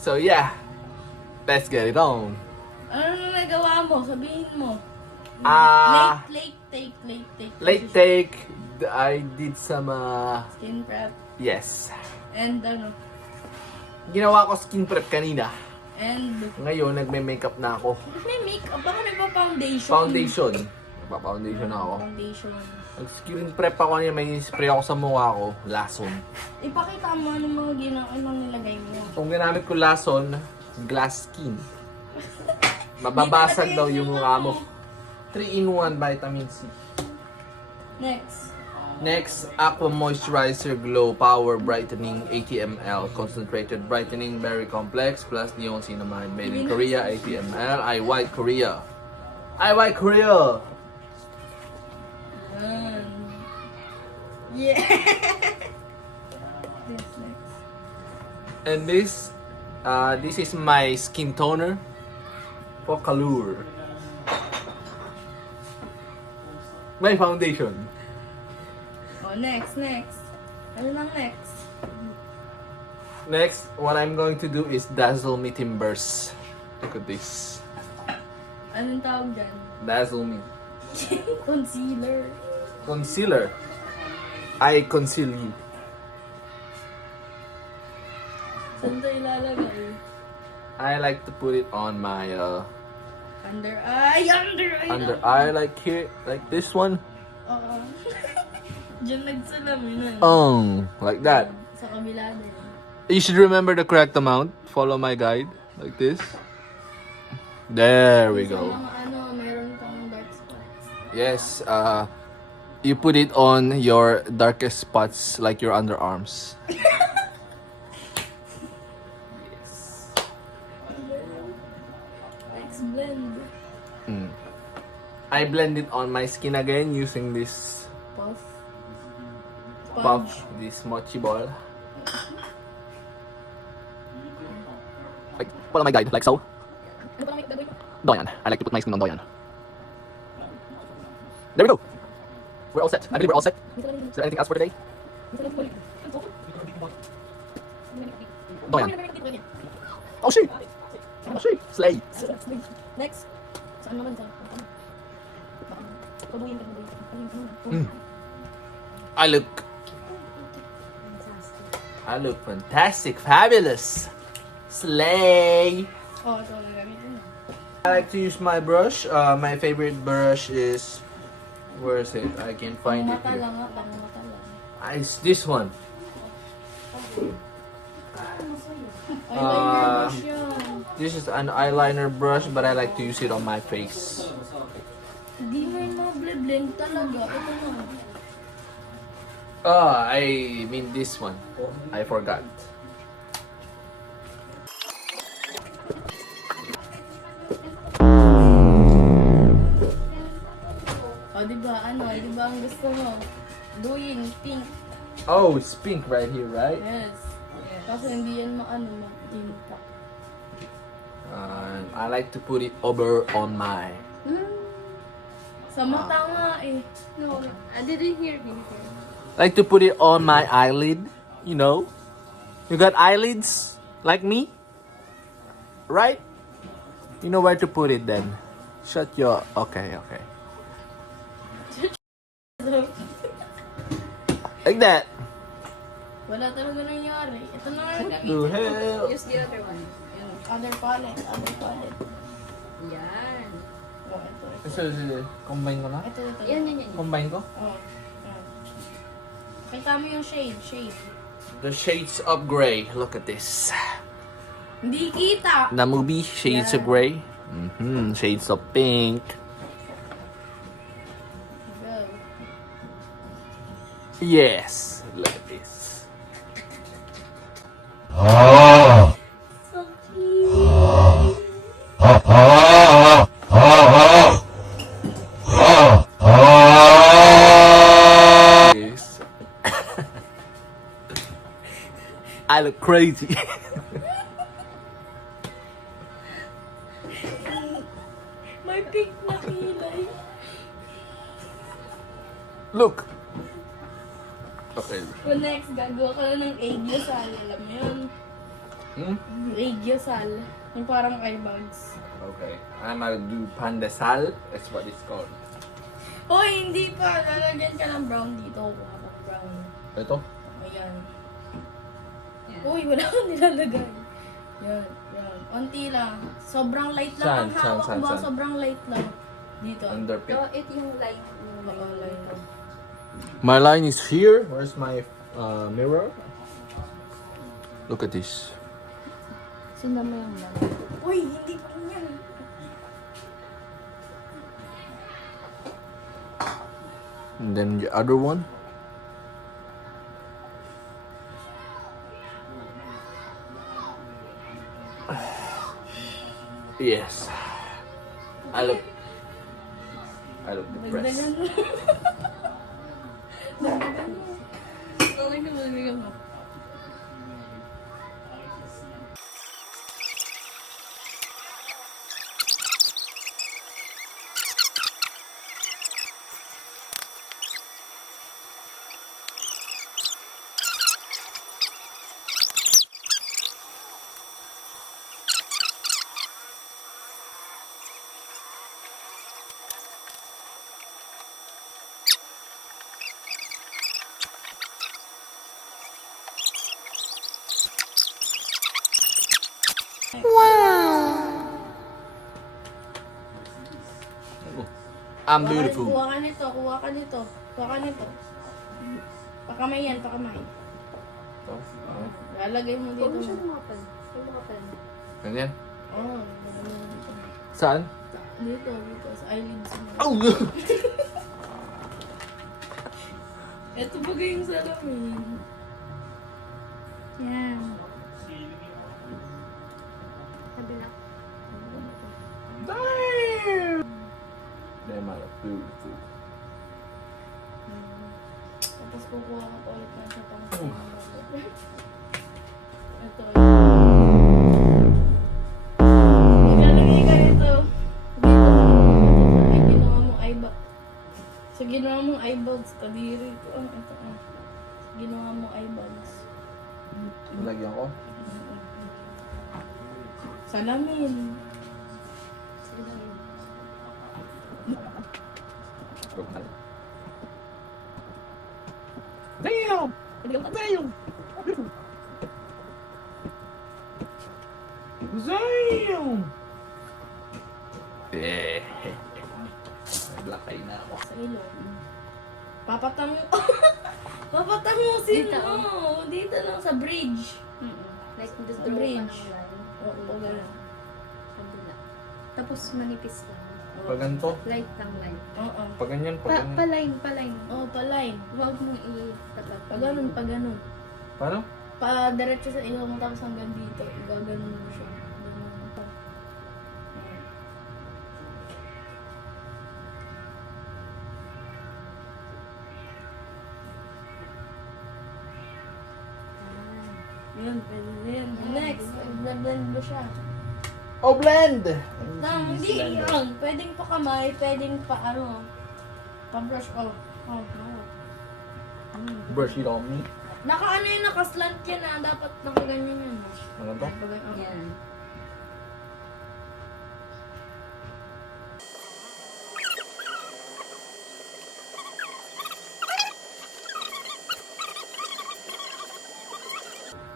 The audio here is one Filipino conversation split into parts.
So yeah, let's get it on. Ano na nagawa mo? Sabihin mo. Late Late take. I did some skin prep. yes. And ano? Ginawa ko skin prep kanina. And Ngayon nagme-makeup na ako. may makeup. Baka may pa foundation. Foundation. Nagpa-foundation na ako. Foundation. Nag-skin prep ako kanina, may spray ako sa mukha ko, Lason. Ipakita mo ano mga anong nilagay mo. Kung ginamit ko Lason, glass skin. Mababasag daw yung mukha mo. 3-in-1 vitamin C. Next, Aqua Moisturizer Glow Power Brightening 80 ml Concentrated Brightening Berry Complex plus Niacinamide made in Korea 80 ml. I White Korea. I White Korea. Yeah. Next. And this is my skin toner for Color. My foundation. Oh, next. Ano lang next? Next, what I'm going to do is Dazzle Me Timbers. Look at this. Anong tawag dyan? Dazzle Me. Concealer. Concealer. I conceal you. Saan ito ilalagay? I like to put it on my Under eye. under eye, like here, like this one. Oo. Diyan nagsalamin Like that. Sa kabila din. You should remember the correct amount. Follow my guide, like this. There we Sa go. mga meron kang dark spots. Yes, you put it on your darkest spots, like your underarms. Next blend. I blend it on my skin again using this puff, this mochi ball. Like, follow my guide, like so. Ano pa lang gagawin ko? Doyan. I like to put my skin on Doyan. There we go. We're all set. I believe we're all set. Is there anything else for today? Doyan. Oh, she. Oh, she. Slay. Next. Saan naman sa? Pabuyin ka. I look fantastic, fabulous. Slay. Oh, ito na gamitin mo. I like to use my brush. My favorite brush is, where is it? I can find it Mata here. lang nga, mata lang. It's this one. Eyeliner brush yan. This is an eyeliner brush, but I like to use it on my face. Hindi mo yung blend talaga. Ito na. I mean this one. I forgot. O, diba? Diba ang gusto mo? Doing pink. Oh, it's pink right here, right? Yes. Kasi hindi yan ma-impact. I like to put it over on my. Sa mata nga eh. No, I didn't hear him. Like to put it on my eyelid. You know, you got eyelids like me, right? You know where to put it then. Shut your. Okay. Like that. Wala talaga nangyari. Ito na nga What gamitin. the hell? Use the other one. Yun. Other palette. Yan. Oh, ito. So, combine ko na? Ito. Yan. Combine ko? Oh. Kita mo yung shade. The shades of gray. Look at this. Hindi kita. The movie Shades of Gray. Shades of pink. Go. Yes. Look at this. So cute. Yes. I look crazy. May pink na kilay. Look. Okay. So next, gagawa ka na ng egg lasagna. Alam mo yun? Hmm? Aegyasal. Yung parang eye bags. Okay. I'm gonna do pandesal. That's what it's called. Hoy, hindi pa. Lalagyan ka ng brown dito. Kuha ng brown. Ito? Ayan. Uy, wala kang nilalagay. Yan, yan. Unti lang. Sobrang light lang ang hawak mo. Saan? Sobrang light lang. Dito. Underpin. So, ito yung line. Oo, light lang. My line is here. Where's my mirror? Look at this. Sinda mo yung line. Uy, hindi pa rin yan. And then the other one. Yes. I look depressed. Dagdagan mo. Dagdagan mo. Dagdagan mo. I'm beautiful. Kuha ka nito, kuha ka nito. Kuha ka nito. Pakamay yan, pakamay. Lalagay mo Huwag dito. mo siya lumapan. Huwag lumapan. Ganyan? Oo, lalagay mo dito. Saan? Dito, sa eyelids mo. Oh! Ito bagay yung salamin. Yan. Kabila. Damn! Damn, I look beautiful. Tapos kukuha ka pa ulit ng sa pang Ito. Maglalagay ka nito. Dito. Ay, ginawa mong eye bag. Sa ginawa mong eye bags, kadiri ko. Ito. Sa ginawa mong eye bags. Lagyan ko. Salamin. Damn! Damn! Damn! Eh. Black eye na ako. Sa ilong. Papatang Papatangusin Dito, mo. Dito lang sa bridge. Like, Sa draw ka bridge. ng line. Oo, ganun. Kabila. Tapos manipis lang. Pag ganito, Light lang line. Oo. pag ganyan, pag ganyan. Pa-line, pa-line. Oo, pa-line. Huwag mong i-tapat. Pa ganun, pa ganun. Paano? Pa diretso sa ilong mo tapos hanggang dito. Igaganon mo siya. Ganun pa. Ayan. Yun, pwede na yan. Next, blend mo siya. Oh, blend! Hindi yan. Pwedeng pa kamay, pwedeng pa ano. Pa-brush. Oh, hawak. Brush it on me. Naka ano yun, naka-slant yan ah. Dapat nakaganyan yan ah. Ano to? Yan.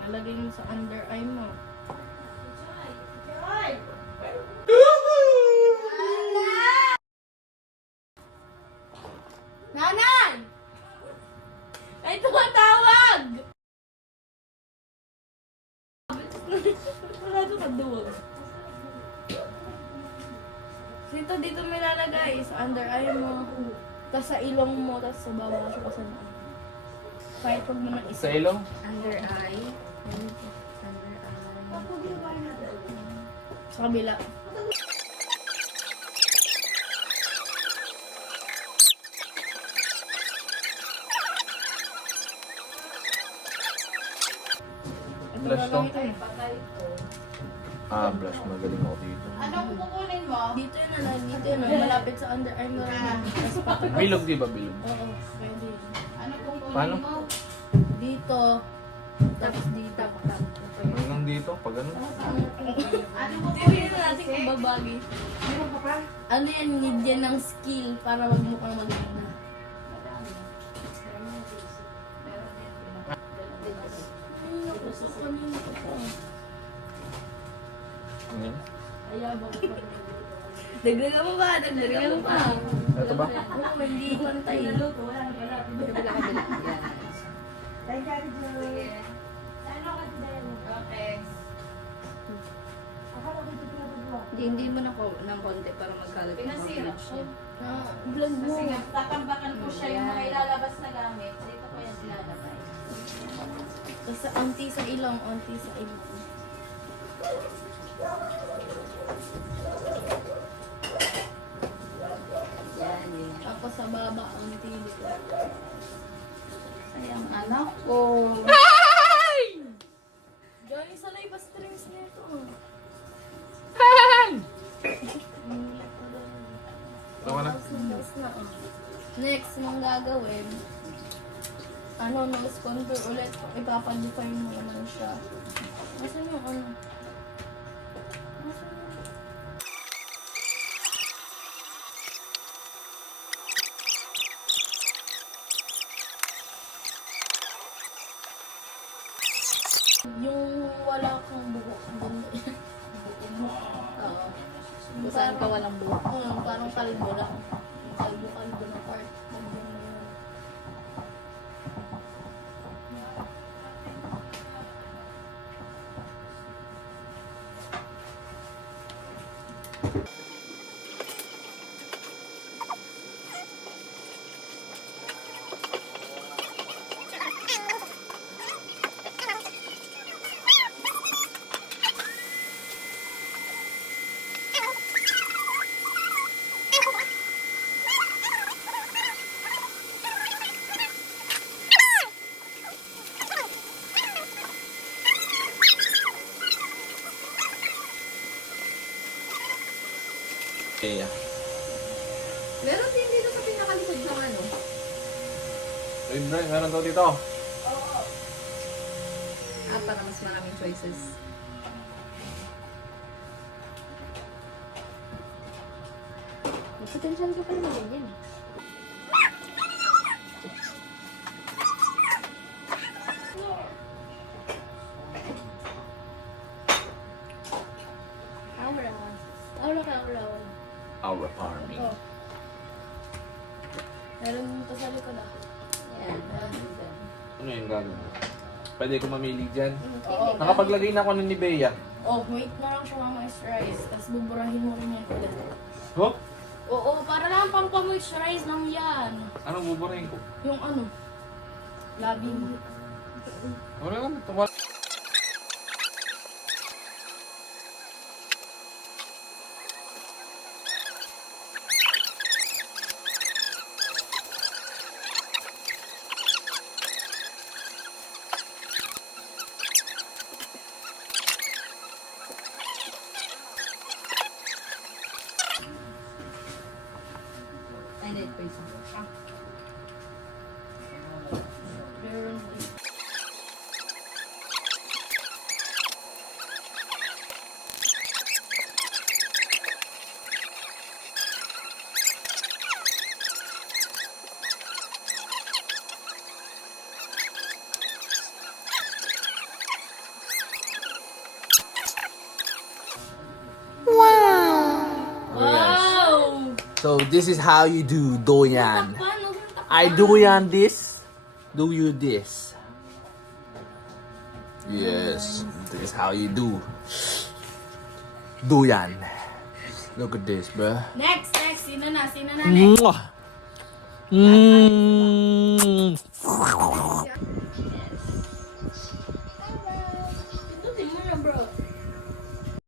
Lalagay mo sa under eye mo. Nanay! Ay, tumatawag! Wala ito kaduwag. Dito may lalagay. Sa under eye mo. Tapos sa ilong mo. Tapos sa bawah sa kasanaan. Kahit pag mo nang isa. Sa ilong? Under eye. Under eye. Sa kabila. Ito Blush to? gagamitin mo. Blush. Magaling ako dito. Anong kukunin mo? Dito yun na lang. Dito yun. Malapit sa under eye mo rin. Tapos pataas. Bilog, di ba? Bilog. Oo, pwede. Ano kung Paano? Dito. Tapos dito. Hanggang dito. Pag ano. Tingnan natin kung babagi. Ano yan, need yan ng skill para magmukhang maganda. Ay, naku, sa kanina ko pa. Ayan. Dagdagan mo ba? Dagdagan mo pa. Ito ba? Oo, hindi pantay. Hindi mo na ng konti para magkalat yung coverage niya. Vlog mo. Kasi nga, tatambakan ko siya yung mga ilalabas na gamit. Dito ko yan ilalagay. Tapos anti sa ilong, anti sa ilong. Yan, yun. Tapos sa baba, anti dito. Ay, ang anak ko. Johnny, sanay ba strings nito? Tama na. Tapos na. Next mong gagawin, nose contour ulit. Ipapadefine mo naman siya. Nasaan yung ano? Nasaan yung... Yung wala kang buhok. Oo. Kung saan ka walang buhok. Parang kalbo lang. Kalbo na part. Yeah. Meron din dito sa pinakalikod ng ano. Ayun, Bray, meron daw dito. Para mas maraming choices. May potential ko pa naman yan. Aura. Our farming. Oh. Meron dito sa likod ah. Yan. Ano yung gagawin? Pwede ko mamili dyan. Oo. Nakapaglagay na ako ng Nivea. Oh, wait na lang siya ma-moisturize. Tapos buburahin mo rin yan ulit. Huh? Oo, para lang pang pa-moisturize lang yan. Anong buburahin ko? Yung ano? Labi mo. Wala naman. Wala. I need pa isa. Meron. Wow! So this is how you do doyan. Paano? I doyan this. Do you this? Yes, this is how you do. Doyan. Look at this, bruh. Next. Sino na next? Mwah.